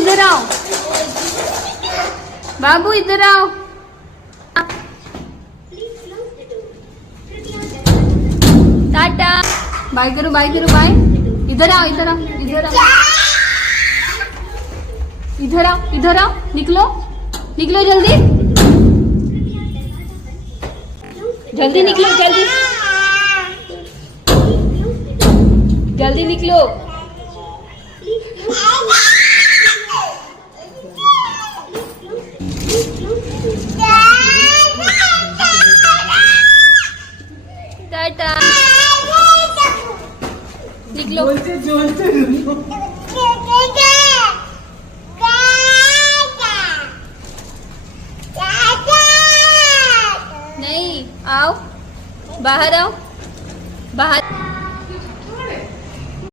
इधर आओ बाबू, इधर आओ। टाटा, बाय करो, बाय करो, बाय। इधर आओ, इधर आओ, इधर आओ, इधर आओ, इधर आओ, निकलो, निकलो जल्दी, जल्दी निकलो, जल्दी, जल्दी निकलो। टाटा, निकलो। नहीं, आओ, बाहर आओ, बाहर।